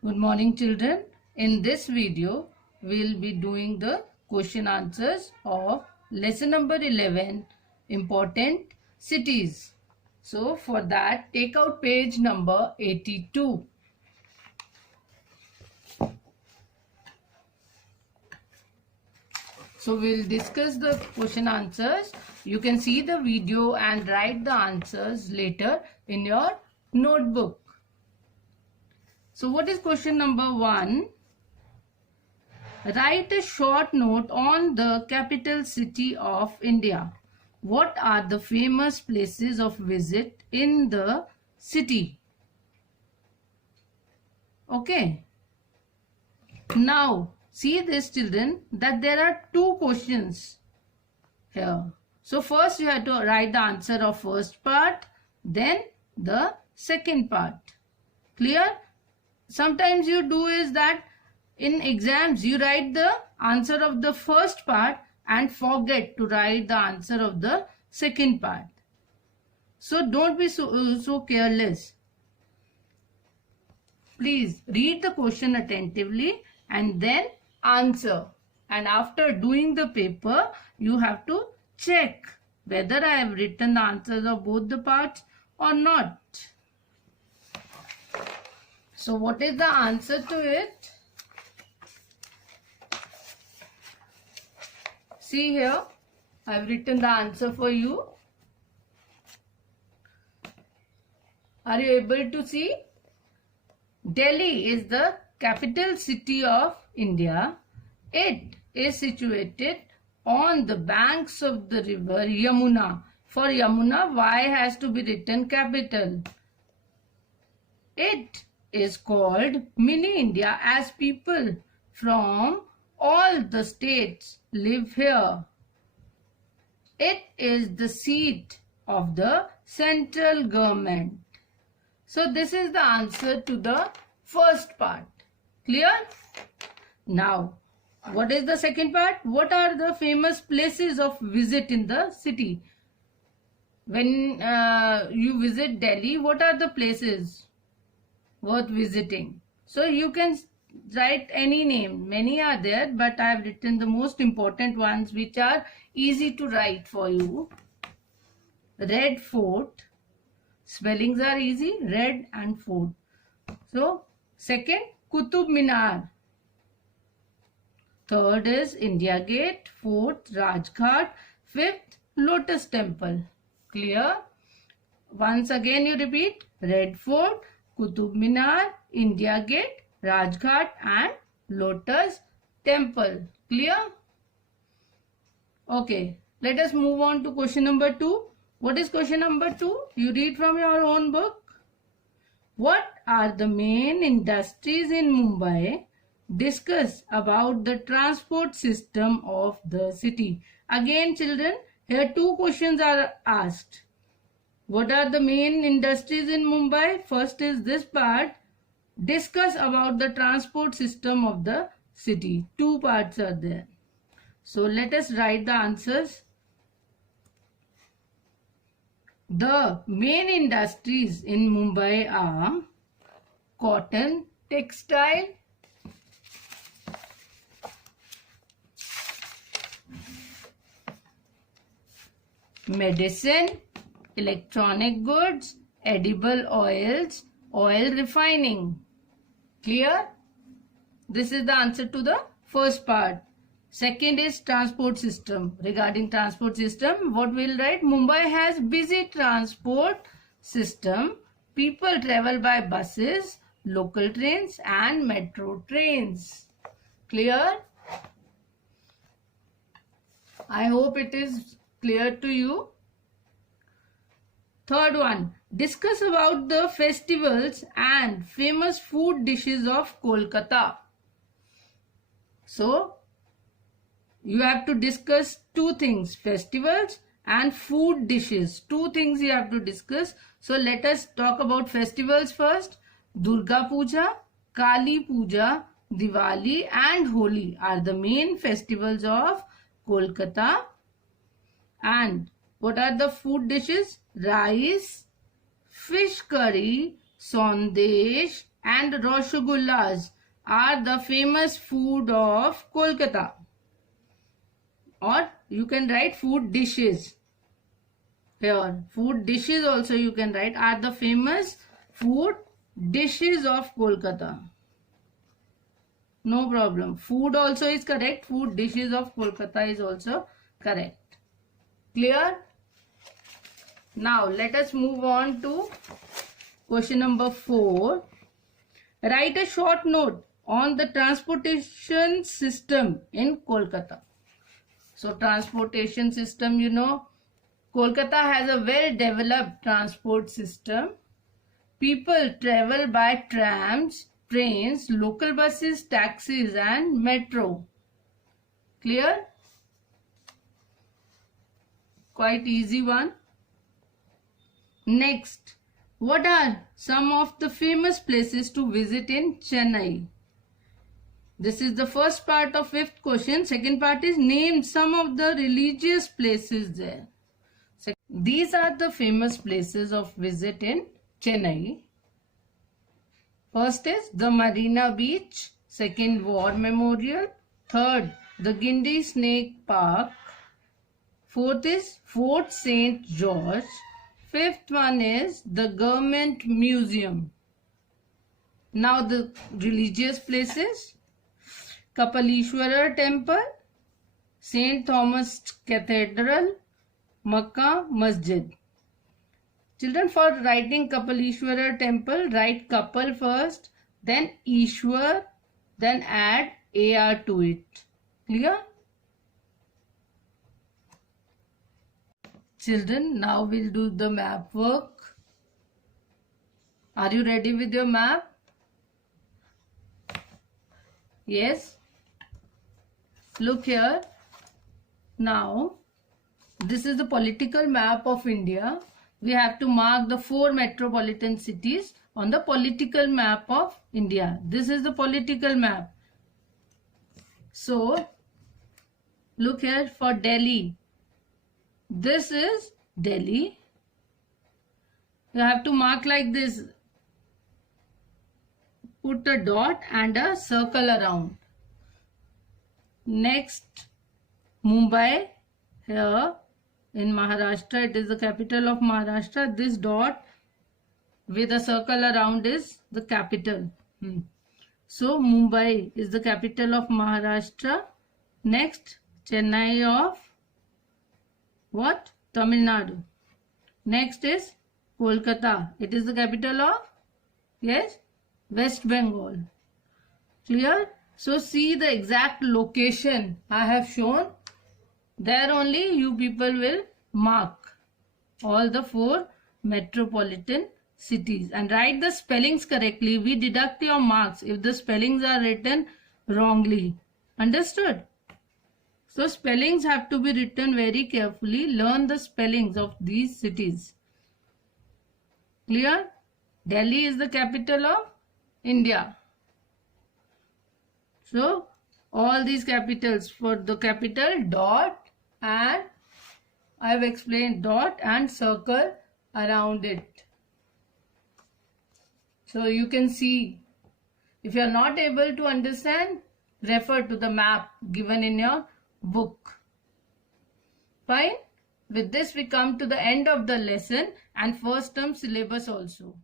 Good morning children. In this video, we will be doing the question answers of lesson number 11, important cities. So for that, take out page number 82. So we'll discuss the question answers. You can see the video and write the answers later in your notebook. So what is question number 1? Write a short note on the capital city of India. What are the famous places of visit in the city? Okay. Now, see this children that there are two questions here. So first you have to write the answer of first part, then the second part. Clear? Sometimes you do is that in exams you write the answer of the first part and forget to write the answer of the second part. So don't be so careless. Please read the question attentively and then answer. And after doing the paper, you have to check whether I have written the answers of both the parts or not. So what is the answer to it? See here, I have written the answer for you. Are you able to see? Delhi is the capital city of India. It is situated on the banks of the river Yamuna. For Yamuna, Y has to be written capital. It is called Mini India as people from all the states live here. It is the seat of the central government. So this is the answer to the first part. Clear? Now, what is the second part? What are the famous places of visit in the city? When you visit Delhi, what are the places worth visiting? So you can write any name. Many are there, but I have written the most important ones which are easy to write for you. Red Fort. Spellings are easy. Red and Fort. So, second, Qutub Minar. Third is India Gate. Fourth, Rajghat. Fifth, Lotus Temple. Clear? Once again you repeat. Red Fort, Qutub Minar, India Gate, Rajghat and Lotus Temple. Clear? Okay. Let us move on to question number 2. What is question number 2? You read from your own book. What are the main industries in Mumbai? Discuss about the transport system of the city. Again children, here two questions are asked. What are the main industries in Mumbai? First is this part. Discuss about the transport system of the city. Two parts are there. So let us write the answers. The main industries in Mumbai are cotton, textile, medicine, electronic goods, edible oils, oil refining. Clear? This is the answer to the first part. Second is transport system. Regarding transport system, what we'll write? Mumbai has busy transport system. People travel by buses, local trains and metro trains. Clear? I hope it is clear to you. Third one, discuss about the festivals and famous food dishes of Kolkata. So, you have to discuss two things, festivals and food dishes. Two things you have to discuss. So, let us talk about festivals first. Durga Puja, Kali Puja, Diwali and Holi are the main festivals of Kolkata. And what are the food dishes? Rice, fish curry, sandesh, and Rasgullas are the famous food of Kolkata. Or you can write food dishes. Here, food dishes also you can write are the famous food dishes of Kolkata. No problem. Food also is correct. Food dishes of Kolkata is also correct. Clear? Now let us move on to question number 4. Write a short note on the transportation system in Kolkata. So transportation system, you know, Kolkata has a well developed transport system. People travel by trams, trains, local buses, taxis and metro. Clear? Quite easy one. Next, what are some of the famous places to visit in Chennai? This is the first part of 5th question. Second part is name some of the religious places there. These are the famous places of visit in Chennai. First is the Marina Beach. Second, War Memorial. Third, the Guindy Snake Park. Fourth is Fort St. George. Fifth one is the Government Museum. Now the religious places. Kapalishwara Temple, St. Thomas Cathedral, Makkah Masjid. Children, for writing Kapalishwara Temple, write Kapal first, then Ishwar, then add AR to it. Clear? Children, now we'll do the map work. Are you ready with your map? Yes? Look here. Now, this is the political map of India. We have to mark the 4 metropolitan cities on the political map of India. This is the political map. So, look here for Delhi. This is Delhi. You have to mark like this. Put a dot and a circle around. Next, Mumbai. Here in Maharashtra, it is the capital of Maharashtra. This dot with a circle around is the capital. So Mumbai is the capital of Maharashtra. Next, Chennai of what? Tamil Nadu. Next is Kolkata. It is the capital of, yes, West Bengal. Clear? So see the exact location I have shown. There only you people will mark all the 4 metropolitan cities and write the spellings correctly. We deduct your marks if the spellings are written wrongly. Understood? So spellings have to be written very carefully. Learn the spellings of these cities. Clear? Delhi is the capital of India. So all these capitals, for the capital, dot, and I have explained dot and circle around it. So you can see, if you are not able to understand, refer to the map given in your book. Fine. With this we come to the end of the lesson and first term syllabus also.